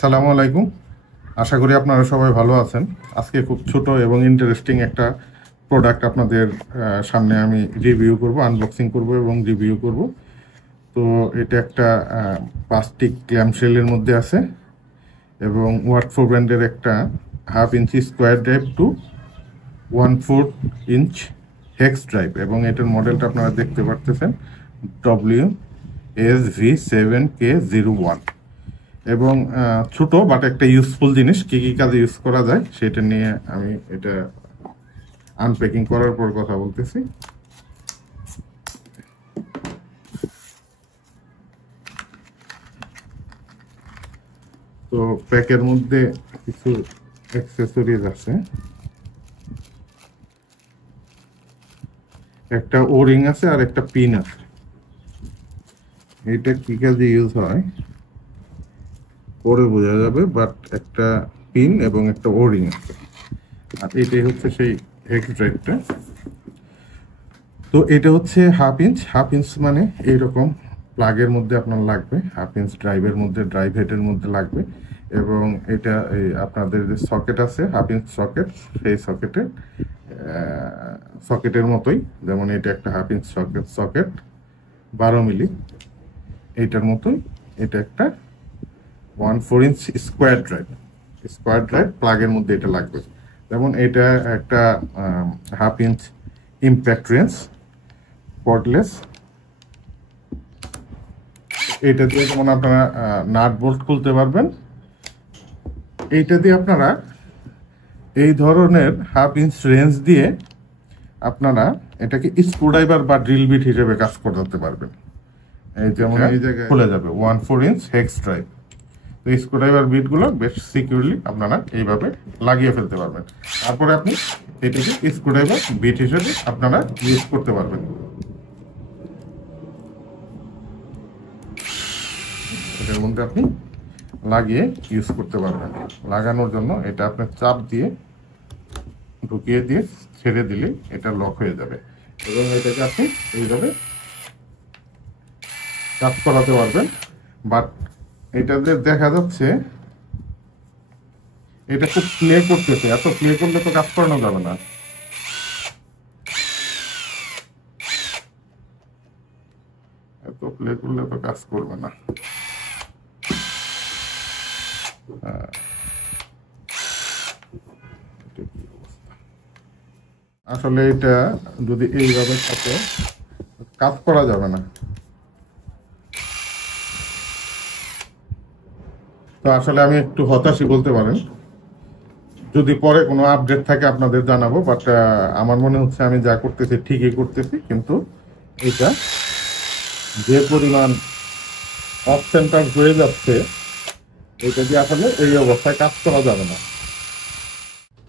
সালামু আলাইকুম। আশা করি আপনারা সবাই ভালো আছেন। আজকে খুব ছোট এবং ইন্টারেস্টিং একটা প্রোডাক্ট আপনাদের সামনে আমি রিভিউ করব, আনবক্সিং করব এবং রিভিউ করব। তো এটা একটা প্লাস্টিক ক্ল্যামশেলের মধ্যে আছে এবং ওয়াটফোর ব্র্যান্ডের একটা 1/2 ইঞ্চি square drive to 1/4 inch hex drive এবং এটার মডেলটা আপনারা দেখতে পারতেছেন WSV7K01 এবং ছোট বাট একটা ইউজফুল জিনিস, কি কি কাজে ইউজ করা যায় সেটা নিয়ে আমি এটা আনপ্যাকিং করার পর কথা বলতেছি। তো প্যাকের মধ্যে কিছু অ্যাক্সেসরিজ আছে, একটা ওরিং আছে আর একটা পিন আছে। এটা কি কাজে ইউজ হয় পরে বোঝা যাবে, বাট একটা পিন এবং একটা ওরিং আছে। আর এটাই হচ্ছে সেই হেক্স ড্রাইভটা। তো এটা হচ্ছে 1/2 ইঞ্চ মানে এইরকম প্লাগের মধ্যে আপনার লাগবে, 1/2 ইঞ্চ ড্রাইভের মধ্যে, ড্রাইভ হেডের মধ্যে লাগবে। এবং এটা আপনাদের যে সকেট আছে 1/2 ইঞ্চ সকেট, সেই সকেটের মতোই, যেমন এটা একটা 1/2 ইঞ্চ সকেট 12 মিলি, এইটার মতোই এটা একটা 1/4 ইঞ্চ স্কোয়ার ড্রাইভ প্লাগের মধ্যে এটা লাগবে। যেমন এটা একটা 1/2 ইঞ্চ ইম্প্যাক্ট রেঞ্জ কর্ডলেস, এটা দিয়ে যেমন আপনারা নাট বোল্ট খুলতে পারবেন। এইটা দিয়ে আপনারা এই ধরনের 1/2 ইঞ্চ রেঞ্জ দিয়ে আপনারা এটাকে স্ক্রুড্রাইভার বা ড্রিল বিট হিসেবে কাজ করতে পারবেন। এই যেমন এই জায়গায় খুলে যাবে 1/4 ইঞ্চ হেক্স ড্রাইভ। তো স্ক্রুড্রাইভার বিটগুলো বেশ সিকিউরলি আপনারা এইভাবে লাগিয়ে ফেলতে পারবেন। তারপরে আপনি এটাকে স্ক্রুড্রাইভার বিট হিসেবে আপনারা ইউজ করতে পারবেন। এটার মধ্যে আপনি লাগিয়ে ইউজ করতে পারবেন। লাগানোর জন্য এটা আপনার চাপ দিয়ে ঢুকিয়ে দিয়ে ছেড়ে দিলে এটা লক হয়ে যাবে এবং এটাকে আপনি এইভাবে কাজ করাতে পারবেন। বাট এটাতে দেখা যাচ্ছে এটা খুব প্লে করতেছে, এত প্লে করলে তো কাজ করানো যাবে না। এত প্লে করলে তো কাজ করবে না। আসলে এটা যদি এইভাবে থাকে কাজ করা যাবে না। তো আসলে আমি একটু হতাশই বলতে পারেন। যদি পরে কোনো আপডেট থাকে আপনাদের জানাবো, বাট আমার মনে হচ্ছে আমি যা করতেছি ঠিকই করতেছি। কিন্তু এটা যে পরিমাণ অফ সেন্টার হয়ে যাচ্ছে, এটা দিয়ে আসলে এই অবস্থায় কাজ করা যাবে না।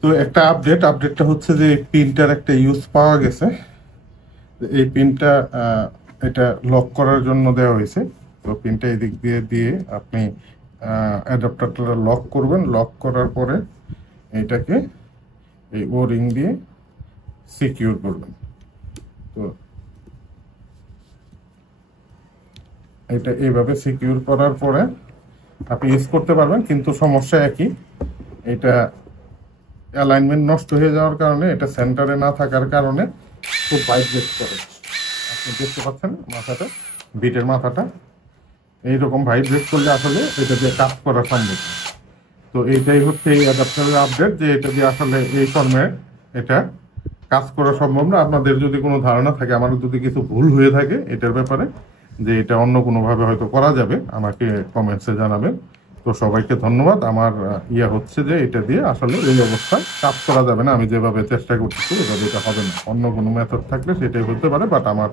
তো একটা আপডেটটা হচ্ছে যে পিনটার একটা ইউজ পাওয়া গেছে। এই পিনটা এটা লক করার জন্য দেওয়া হয়েছে। তো পিনটা এদিক দিয়ে আপনি অ্যাডাপ্টারটা লক করবেন। লক করার পরে এটাকে এই ও রিং দিয়ে সিকিউর করবেন। তো এটা এইভাবে সিকিউর করার পরে আপনি ইউজ করতে পারবেন। কিন্তু সমস্যা একই, এটা অ্যালাইনমেন্ট নষ্ট হয়ে যাওয়ার কারণে, এটা সেন্টারে না থাকার কারণে খুব ভাইব্রেট করে। আপনি দেখতে পাচ্ছেন মাথাটা, বিটের মাথাটা এইরকম ভাইব্রেট করলে আসলে এটা দিয়ে কাজ করা সম্ভব। তো এইটাই হচ্ছে এই অ্যাডাপ্টারের আপডেট, যে এটা দিয়ে আসলে এই ফর্মে এটা কাজ করা সম্ভব না। আপনাদের যদি কোনো ধারণা থাকে, আমার যদি কিছু ভুল হয়ে থাকে এটার ব্যাপারে, যে এটা অন্য কোনোভাবে হয়তো করা যাবে, আমাকে কমেন্টসে জানাবেন। তো সবাইকে ধন্যবাদ। আমার হচ্ছে যে এটা দিয়ে আসলে এই অবস্থায় কাজ করা যাবে না। আমি যেভাবে চেষ্টা করতেছি এভাবে এটা হবে না। অন্য কোনো মেথড থাকলে সেটাই হতে পারে, বাট আমার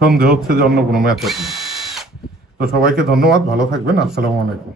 সন্দেহ হচ্ছে যে অন্য কোনো মেথড নেই। তো সবাইকে ধন্যবাদ, ভালো থাকবেন। আসসালামু আলাইকুম।